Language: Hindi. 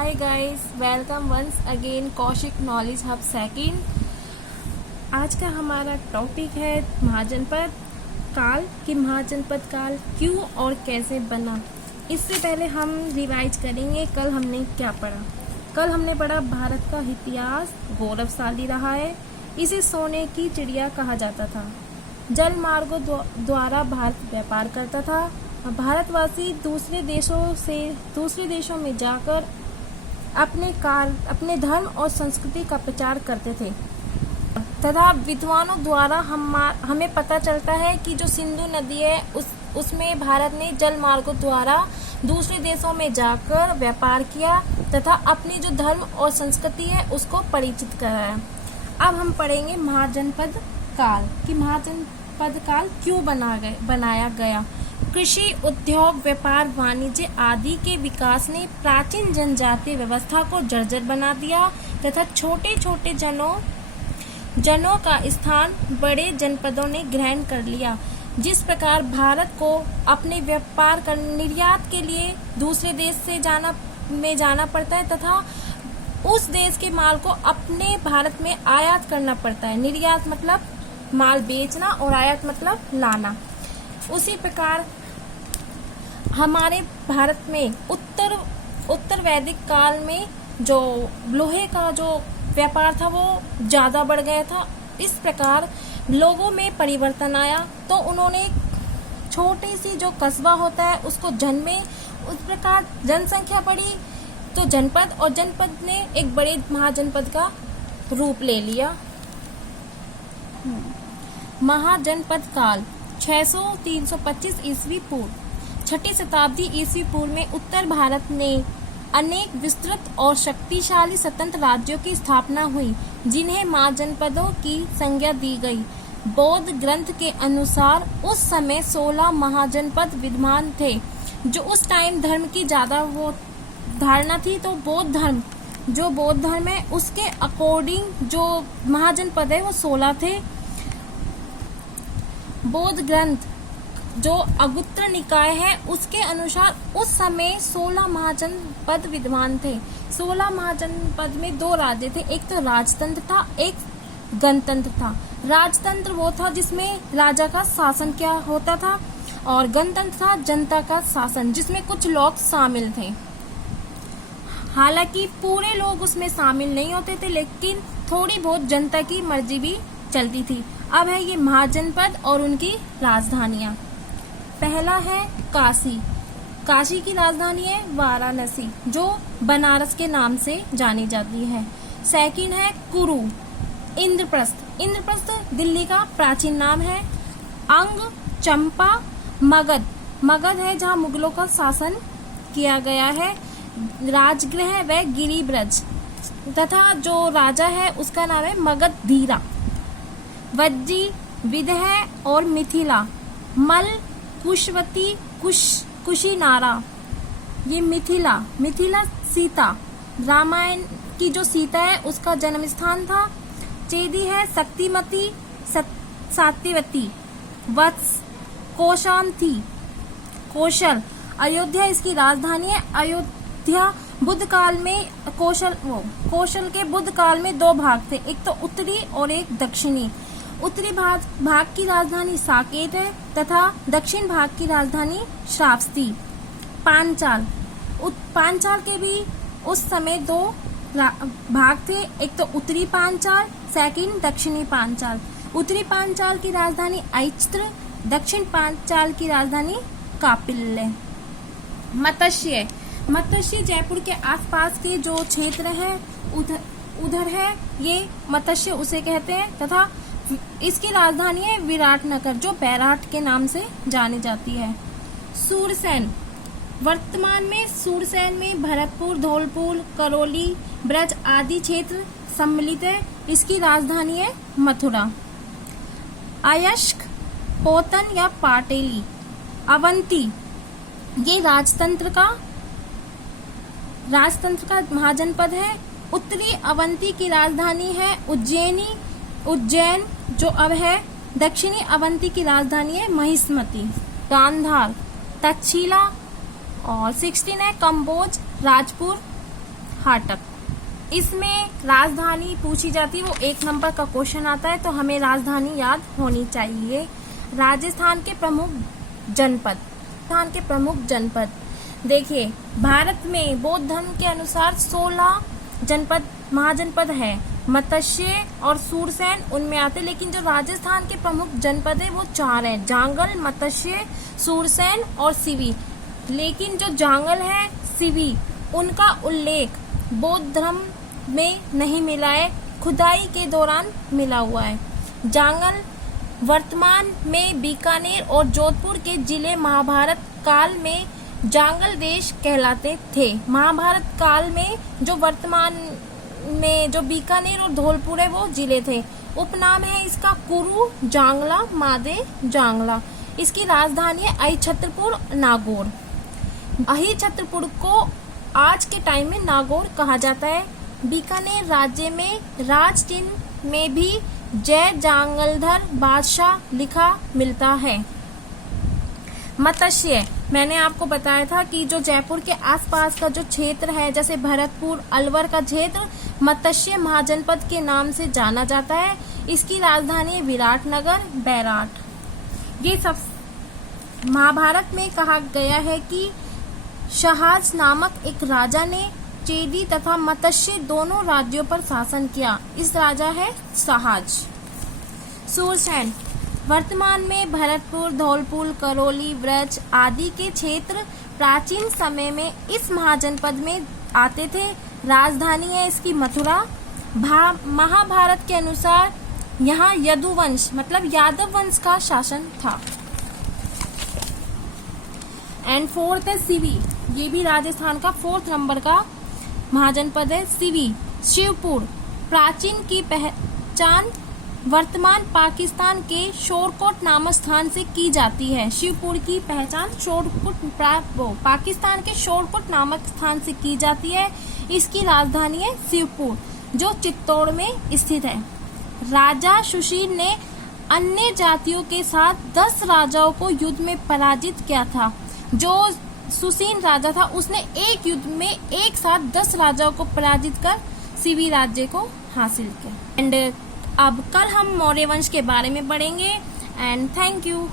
हाय guys, welcome once again Kaushik Knowledge Hub second. आज का हमारा टॉपिक है महाजनपद काल कि महाजनपद काल क्यों और कैसे बना। इससे पहले हम रिवाइज करेंगे कल हमने क्या पढ़ा। कल हमने पढ़ा भारत का इतिहास गौरवशाली रहा है, इसे सोने की चिड़िया कहा जाता था। जल मार्गों द्वारा भारत व्यापार करता था। भारतवासी दूसरे देशों में जाकर अपने धर्म और संस्कृति का प्रचार करते थे तथा विद्वानों द्वारा हमें पता चलता है कि जो सिंधु नदी है उसमें भारत ने जल मार्गों द्वारा दूसरे देशों में जाकर व्यापार किया तथा अपनी जो धर्म और संस्कृति है उसको परिचित कराया। अब हम पढ़ेंगे महाजनपद काल कि महाजनपद काल क्यों बनाया गया। कृषि, उद्योग, व्यापार, वाणिज्य आदि के विकास ने प्राचीन जनजातीय व्यवस्था को जर्जर बना दिया तथा छोटे छोटे जनों का स्थान बड़े जनपदों ने ग्रहण कर लिया। जिस प्रकार भारत को अपने व्यापार कर निर्यात के लिए दूसरे देश से जाना पड़ता है तथा उस देश के माल को अपने भारत में आयात करना पड़ता है। निर्यात मतलब माल बेचना और आयात मतलब लाना। उसी प्रकार हमारे भारत में उत्तर वैदिक काल में जो लोहे का जो व्यापार था वो ज़्यादा बढ़ गया था। इस प्रकार लोगों में परिवर्तन आया तो उन्होंने छोटी सी जो कस्बा होता है उसको जन्मे, उस प्रकार जनसंख्या बढ़ी तो जनपद, और जनपद ने एक बड़े महाजनपद का रूप ले लिया। महाजनपद काल 600-325 ईस्वी पूर्व, 6ठी शताब्दी ईस्वी पूर्व में उत्तर भारत में अनेक विस्तृत और शक्तिशाली स्वतंत्र राज्यों की स्थापना हुई जिन्हें महाजनपदों की संज्ञा दी गई। बौद्ध ग्रंथ के अनुसार उस समय 16 महाजनपद विद्यमान थे। जो उस टाइम धर्म की ज्यादा वो धारणा थी तो बौद्ध धर्म है उसके अकॉर्डिंग जो महाजनपद है वो 16 थे। बौद्ध ग्रंथ जो अगुत्र निकाय है उसके अनुसार उस समय 16 महाजनपद विद्यमान थे। 16 महाजनपद में 2 राज्य थे, एक तो राजतंत्र था, एक गणतंत्र था। राजतंत्र वो था जिसमें राजा का शासन क्या होता था और गणतंत्र था जनता का शासन जिसमें कुछ लोग शामिल थे। हालांकि पूरे लोग उसमें शामिल नहीं होते थे लेकिन थोड़ी बहुत जनता की मर्जी भी चलती थी। अब है ये महाजनपद और उनकी राजधानियां। पहला है काशी की राजधानी है वाराणसी जो बनारस के नाम से जानी जाती है। सेकंड है कुरु, इंद्रप्रस्थ दिल्ली का प्राचीन नाम है। अंग, चंपा, मगध है जहाँ मुगलों का शासन किया गया है। राजगृह व गिरिब्रज तथा जो राजा है उसका नाम है मगधधीरा। वज्जी, विदह और मिथिला, मल, कुशवती, कुशीनारा, ये मिथिला सीता, रामायण की जो सीता है उसका जन्म स्थान था। चेदी है शक्तिमती, सात्यवती, वत्स, कोशांथी, कौशल। अयोध्या इसकी राजधानी है। अयोध्या बुद्ध काल में कौशल के बुद्ध काल में 2 भाग थे, एक तो उत्तरी और एक दक्षिणी। उत्तरी भाग की राजधानी साकेत है तथा दक्षिण भाग की राजधानी श्रावस्ती। पांचाल के भी उस समय 2 भाग थे, एक तो उत्तरी पांचाल, सेकंड दक्षिणी पांचाल। उत्तरी पांचाल की राजधानी ऐच्त्र, दक्षिण पांचाल की राजधानी कापिल्य। मत्स्य जयपुर के आसपास के जो क्षेत्र है उधर है, ये मत्स्य उसे कहते हैं तथा इसकी राजधानी है विराटनगर जो बैराट के नाम से जानी जाती है। सूरसेन, वर्तमान में सूरसेन में भरतपुर, धौलपुर, करौली, ब्रज आदि क्षेत्र सम्मिलित है। इसकी राजधानी है मथुरा। अयस्क, पोतन या पाटेली, अवंती, ये राजतंत्र का महाजनपद है। उत्तरी अवंती की राजधानी है उज्जैन जो अब है। दक्षिणी अवंती की राजधानी है महिष्मती। गांधार, तक्षशिला और 16 है कम्बोज, राजपुर, हाटक। इसमें राजधानी पूछी जाती है, वो 1 नंबर का क्वेश्चन आता है, तो हमें राजधानी याद होनी चाहिए। राजस्थान के प्रमुख जनपद देखिए, भारत में बौद्ध धर्म के अनुसार 16 जनपद महाजनपद है। मत्स्य और सूरसेन उनमें आते, लेकिन जो राजस्थान के प्रमुख जनपद है वो 4 हैं, जांगल, मत्स्य, सूरसेन और सिवी। लेकिन जो जांगल है, सिवी, उनका उल्लेख बौद्ध धर्म में नहीं मिला है, खुदाई के दौरान मिला हुआ है। जांगल वर्तमान में बीकानेर और जोधपुर के जिले महाभारत काल में जांगल देश कहलाते थे। महाभारत काल में जो वर्तमान में जो बीकानेर और धौलपुर है वो जिले थे। उपनाम है इसका कुरु, जांगला, मादे, जांगला। इसकी राजधानी है अहिछत्रपुर, नागौर। अहिछत्रपुर को आज के टाइम में नागौर कहा जाता है। बीकानेर राज्य में राज चिन्ह में भी जय जांगलधर बादशाह लिखा मिलता है। मत्स्य, मैंने आपको बताया था कि जो जयपुर के आसपास का जो क्षेत्र है, जैसे भरतपुर, अलवर का क्षेत्र मत्स्य महाजनपद के नाम से जाना जाता है। इसकी राजधानी है विराटनगर, बैराट। ये सब महाभारत में कहा गया है कि शहाज नामक एक राजा ने चेदी तथा मत्स्य दोनों राज्यों पर शासन किया। इस राजा है सहाज। सूरसेन वर्तमान में भरतपुर, धौलपुर, करौली, ब्रज आदि के क्षेत्र प्राचीन समय में इस महाजनपद में आते थे। राजधानी है इसकी मथुरा। महाभारत के अनुसार यहाँ यदुवंश मतलब यादव वंश का शासन था। एंड 4th है सिवी, ये भी राजस्थान का 4th नंबर का महाजनपद है। सिवी, शिवपुर, प्राचीन की पहचान वर्तमान पाकिस्तान के शोरकोट नामक स्थान से की जाती है। शिवपुर की पहचान पाकिस्तान के शोरकोट नामक स्थान से की जाती है। इसकी राजधानी है शिवपुर, जो चित्तौड़ में स्थित है। राजा सुशील ने अन्य जातियों के साथ 10 राजाओं को युद्ध में पराजित किया था। जो सुसीन राजा था उसने एक युद्ध में एक साथ 10 राजाओं को पराजित कर सिवी राज्य को हासिल किया। एंड अब कल हम मौर्य वंश के बारे में पढ़ेंगे। And thank you.